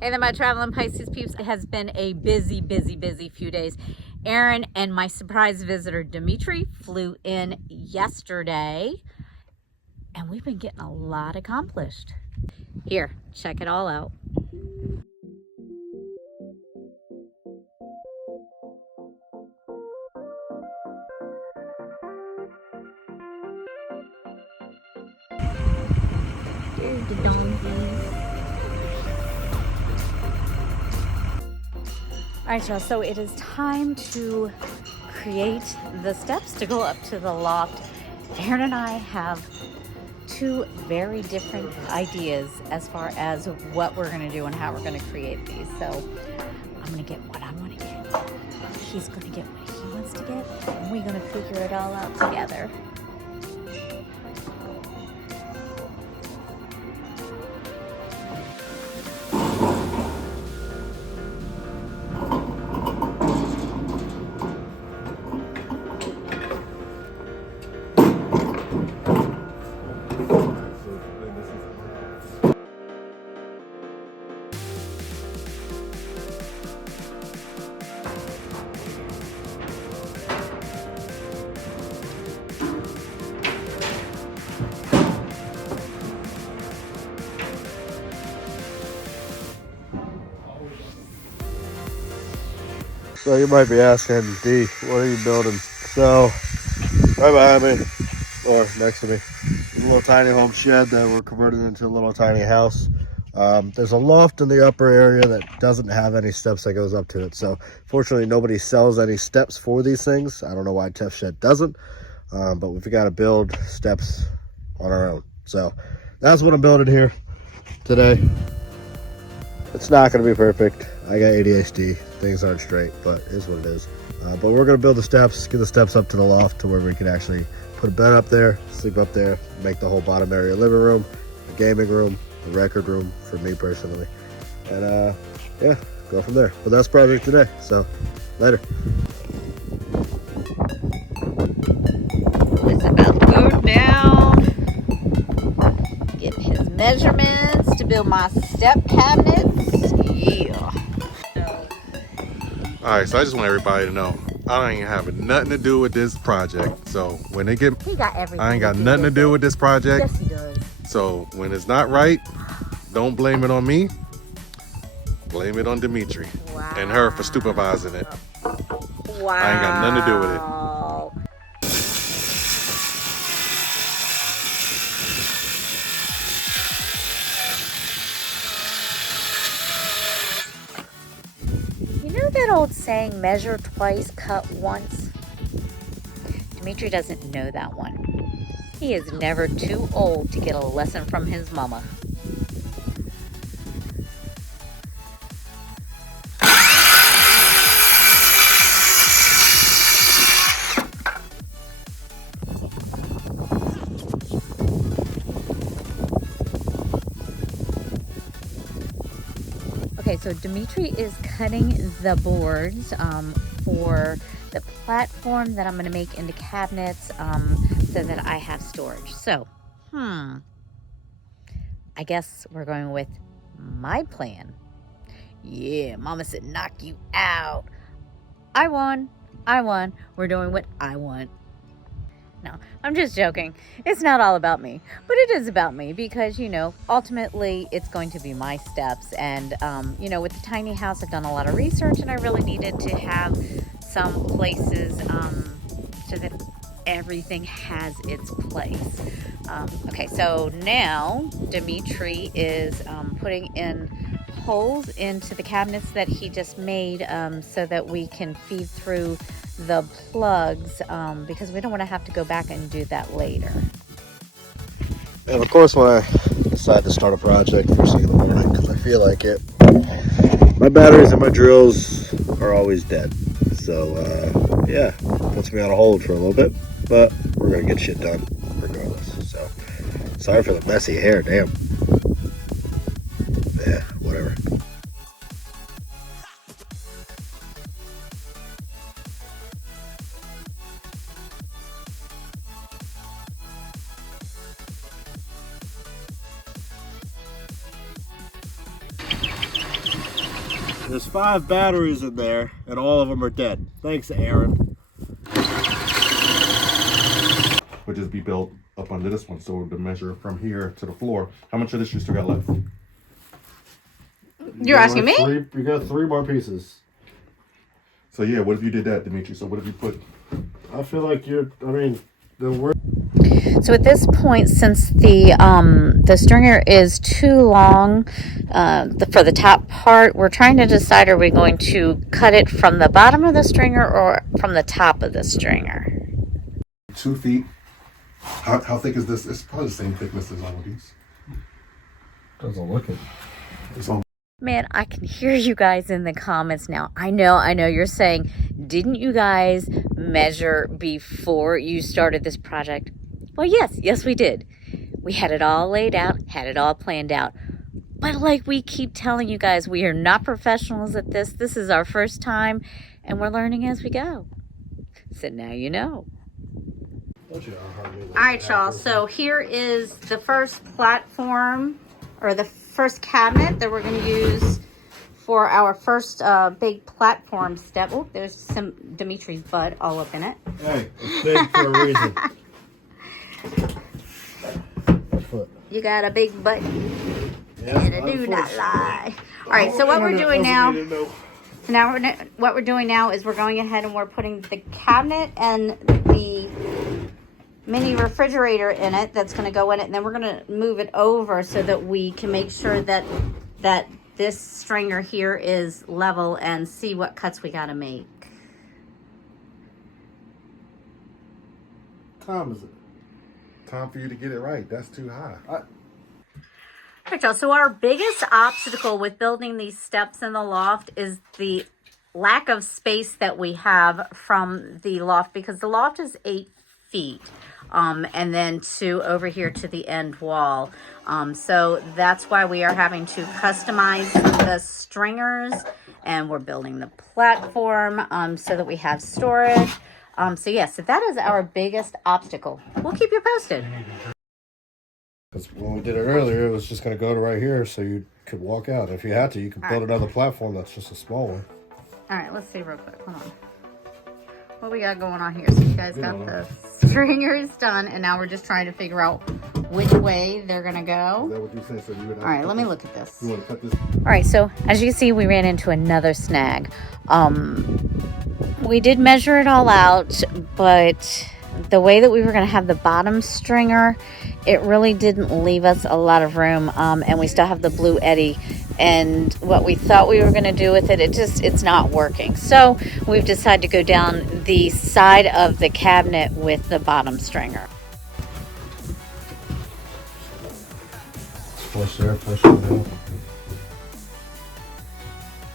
Hey there, my Traveling Pisces peeps. It has been a busy few days. Aaron and my surprise visitor, Demetri, flew in yesterday, and we've been getting a lot accomplished. Here, check it all out. There's the donkeys. All right, y'all, so it is time to create the steps to go up to the loft. Aaron and I have two very different ideas as far as what we're going to do and how we're going to create these. So I'm going to get what I want to get. He's going to get what he wants to get, and we're going to figure it all out together. So you might be asking, D, what are you building? So right behind me, or next to me, a little tiny home shed that we're converting into a little tiny house. There's a loft in the upper area that doesn't have any steps that goes up to it. So fortunately, nobody sells any steps for these things. I don't know why Tef Shed doesn't, but we've got to build steps on our own. So that's what I'm building here today. It's not going to be perfect. I got ADHD. Things aren't straight, but it is what it is. But we're going to build the steps, get the steps up to the loft to where we can actually put a bed up there, sleep up there, make the whole bottom area living room, a gaming room, a record room for me personally. And yeah, go from there. But that's project today. So later. It's about to go down. Getting his measurements to build my step cabinets. Yeah. All right, so I just want everybody to know I ain't having nothing to do with this project. So when they get, He got everything. I ain't got nothing to do with this project. Yes, he does. So when it's not right, don't blame it on me. Blame it on Demetri and her for supervising it. Wow. I ain't got nothing to do with it. You know that old saying, measure twice, cut once? Demetri doesn't know that one. He is never too old to get a lesson from his mama. Okay, so Demetri is cutting the boards for the platform that I'm going to make into cabinets so that I have storage. So, I guess we're going with my plan. Yeah, Mama said knock you out. I won. We're doing what I want. No, I'm just joking. It's not all about me, but it is about me because, you know, ultimately it's going to be my steps. And, you know, with the tiny house, I've done a lot of research and I really needed to have some places so that everything has its place. Okay, so now Demetri is putting in holes into the cabinets that he just made so that we can feed through the plugs because we don't want to have to go back and do that later. And of course, when I decide to start a project first thing in the morning, because I feel like it, my batteries and my drills are always dead. So yeah, puts me on a hold for a little bit, but we're gonna get shit done regardless. So sorry for the messy hair, damn. Yeah, whatever. There's 5 batteries in there, and all of them are dead. Thanks, Aaron. Would just be built up under this one, so to measure from here to the floor. How much of this you still got left? You're asking me? You got 3 more pieces. So yeah, what if you did that, Demetri? So what if you put? I feel like the word. So at this point, since the stringer is too long for the top part, we're trying to decide, are we going to cut it from the bottom of the stringer or from the top of the stringer? 2 feet. How thick is this? It's probably the same thickness as all of these. Doesn't look it. It's all. Man, I can hear you guys in the comments now. I know you're saying, didn't you guys measure before you started this project? Well, yes, we did. We had it all laid out, had it all planned out. But like we keep telling you guys, we are not professionals at this. This is our first time, and we're learning as we go. So now you know. All right, y'all. So here is the first platform, or the first cabinet that we're going to use for our first big platform step. Oh, there's some Demetri's butt all up in it. Hey, it's big for a reason. You got a big butt. Yeah, And I do not lie. All right, so what we're doing now, what we're doing now is we're going ahead and we're putting the cabinet and the mini refrigerator in it that's going to go in it, and then we're going to move it over so that we can make sure that this stringer here is level and see what cuts we got to make. Time is it? Time for you to get it right. That's too high. All right, y'all. So our biggest obstacle with building these steps in the loft is the lack of space that we have from the loft, because the loft is 8 feet. And then over here to the end wall. So that's why we are having to customize the stringers, and we're building the platform so that we have storage. So that is our biggest obstacle. We'll keep you posted. Because when we did it earlier, it was just going to go to right here so you could walk out. If you had to, you could build another platform that's just a small one. All right, let's see real quick. Hold on. What we got going on here? So you guys got the stringers done, and now we're just trying to figure out which way they're gonna go. Is that what you said? So you would. All right, let me look at this. You want to cut this? All right, so as you can see, we ran into another snag. We did measure it all out, but the way that we were gonna have the bottom stringer, it really didn't leave us a lot of room, and we still have the blue eddy. And what we thought we were going to do with it, it's not working. So we've decided to go down the side of the cabinet with the bottom stringer. Flush there, flush it out.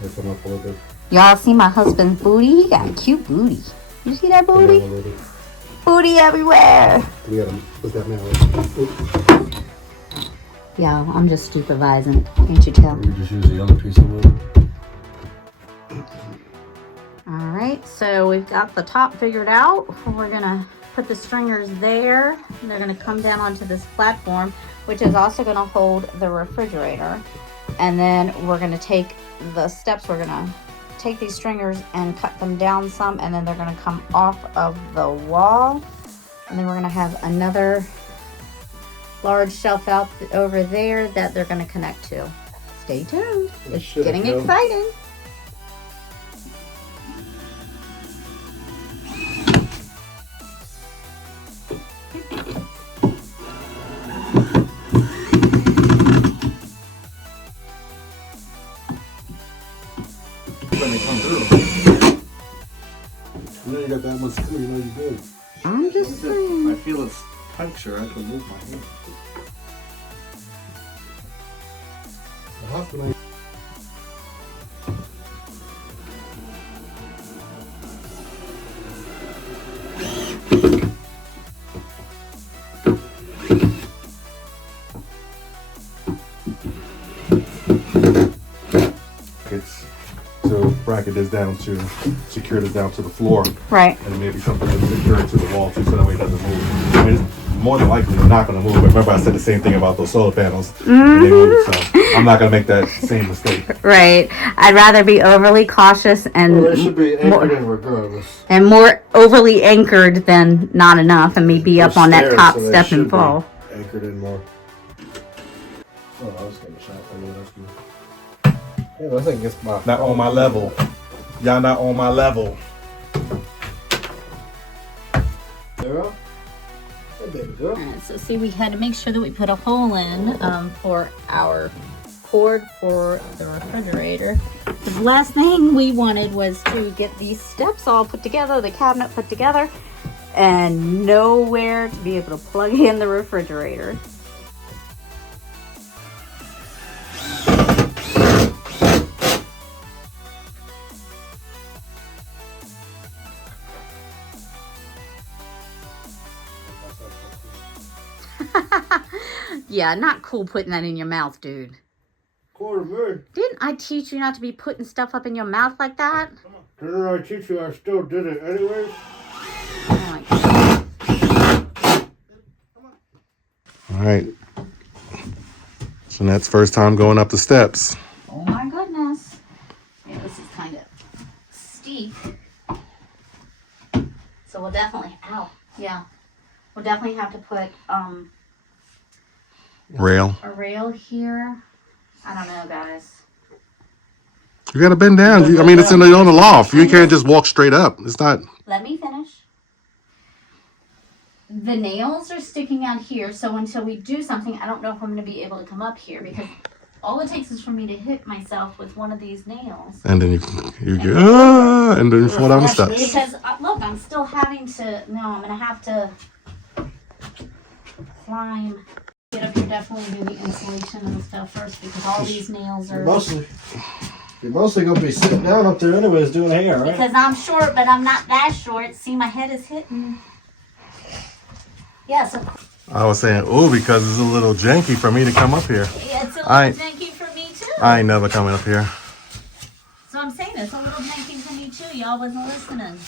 Lift them up a little bit. Y'all see my husband's booty? He got a cute booty. You see that booty? Booty everywhere. We gotta put that now. Y'all, I'm just supervising. Can't you tell? We just use the other piece of wood. All right, so we've got the top figured out. We're gonna put the stringers there, and they're gonna come down onto this platform, which is also gonna hold the refrigerator. And then we're gonna take the steps, we're gonna take these stringers and cut them down some, and then they're gonna come off of the wall. And then we're gonna have another large shelf out over there that they're going to connect to. Stay tuned. It's getting exciting. Let me come through. You know you got that much screw, you know you good. I'm just saying. I feel it's puncture. I can move my hand. The hospital. It's to bracket this down to secure this down to the floor. Right. And maybe something that's secure to the wall too, so that way it doesn't move. I mean, it's more than likely they're not going to move. But remember, I said the same thing about those solar panels. And they move, so. I'm not gonna make that same mistake. Right. I'd rather be overly cautious and Well, they should be anchored in regardless. and more overly anchored than not enough, and me be up on that top So they step and should fall. be anchored in more. Oh, I was getting a shot. I mean, that's good. Hey, I think it's my Not on my level. Y'all not on my level. girl. Hey, baby girl. Alright, so see, we had to make sure that we put a hole in for our cord for the refrigerator. The last thing we wanted was to get these steps all put together, the cabinet put together, and nowhere to be able to plug in the refrigerator. Yeah, not cool putting that in your mouth, dude. Quarter bird. Didn't I teach you not to be putting stuff up in your mouth like that? Didn't I teach you? I still did it anyways. Oh my God. All right. Jeanette's first time going up the steps. Oh my goodness. Yeah, this is kind of steep. So we'll definitely, we'll definitely have to put Rail. a rail here. I don't know, guys. You gotta bend down. I mean, it's on the loft. You can't just walk straight up. It's not. Let me finish. The nails are sticking out here, so until we do something, I don't know if I'm going to be able to come up here, because all it takes is for me to hit myself with one of these nails. And then you get and then you fall down the steps. Because look, I'm still having to. No, I'm going to have to climb. Get up here, definitely do the insulation and stuff first, because all these nails are. You're mostly gonna be sitting down up there anyways doing hair, right? Because I'm short, but I'm not that short. See, my head is hitting. Yeah, so. I was saying, oh, because it's a little janky for me to come up here. Yeah, it's a little janky for me too. I ain't never coming up here. So I'm saying it's a little janky for me too. Y'all wasn't listening.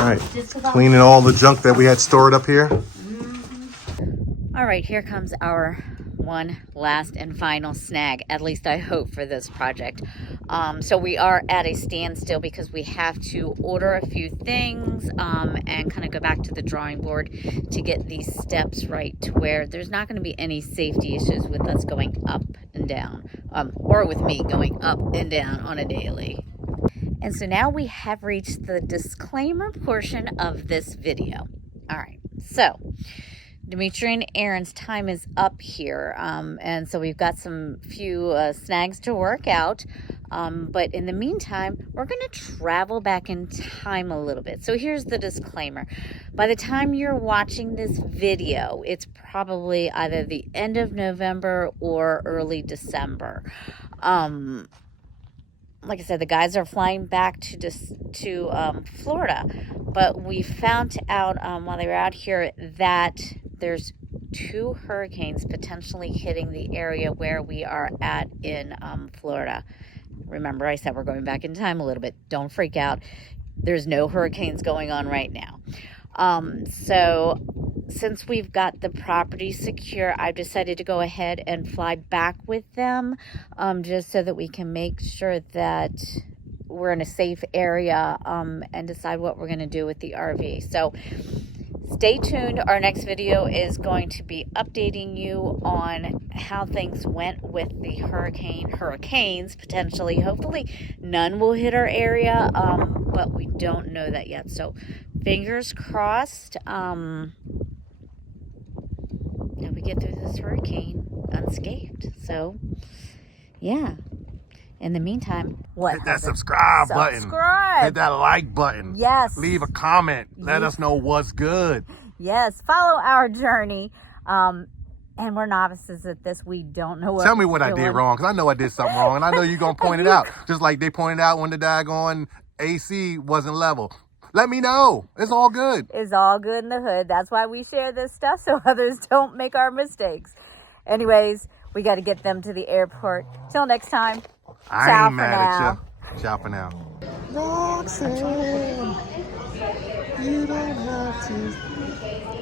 All right, cleaning all the junk that we had stored up here. All right, here comes our one last and final snag, at least I hope, for this project. So we are at a standstill because we have to order a few things and kind of go back to the drawing board to get these steps right to where there's not going to be any safety issues with us going up and down, or with me going up and down on a daily. And so now we have reached the disclaimer portion of this video. All right, so Demetri and Aaron's time is up here, and so we've got some few snags to work out, but in the meantime, we're going to travel back in time a little bit. So here's the disclaimer. By the time you're watching this video, it's probably either the end of November or early December. Like I said, the guys are flying back to Florida, but we found out while they were out here that there's 2 hurricanes potentially hitting the area where we are at in Florida. Remember, I said we're going back in time a little bit. Don't freak out. There's no hurricanes going on right now. So since we've got the property secure, I've decided to go ahead and fly back with them, just so that we can make sure that we're in a safe area, and decide what we're going to do with the RV. So stay tuned. Our next video is going to be updating you on how things went with the hurricanes, potentially. Hopefully none will hit our area, but we don't know that yet. So fingers crossed that we get through this hurricane unscathed. So yeah. In the meantime, what? Hit that subscribe button. Hit that like button. Yes. Leave a comment. Let us know what's good. Yes. Follow our journey. And we're novices at this. We don't know what. Tell me what I did wrong, because I know I did something wrong, and I know you're going to point it out. Just like they pointed out when the daggone AC wasn't level. Let me know. It's all good. It's all good in the hood. That's why we share this stuff, so others don't make our mistakes. Anyways, we got to get them to the airport. Till next time. I ain't mad at you. Ciao for now. Roxanne, you don't have to.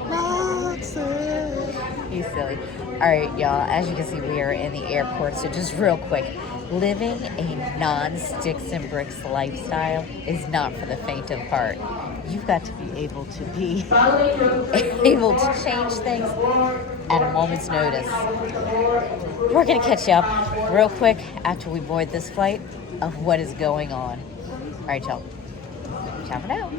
Roxanne. You silly. All right, y'all. As you can see, we are in the airport. So just real quick, living a non-sticks and bricks lifestyle is not for the faint of heart. You've got to be able to change things at a moment's notice. We're gonna catch you up real quick after we board this flight of what is going on. All right, y'all. Ciao for now.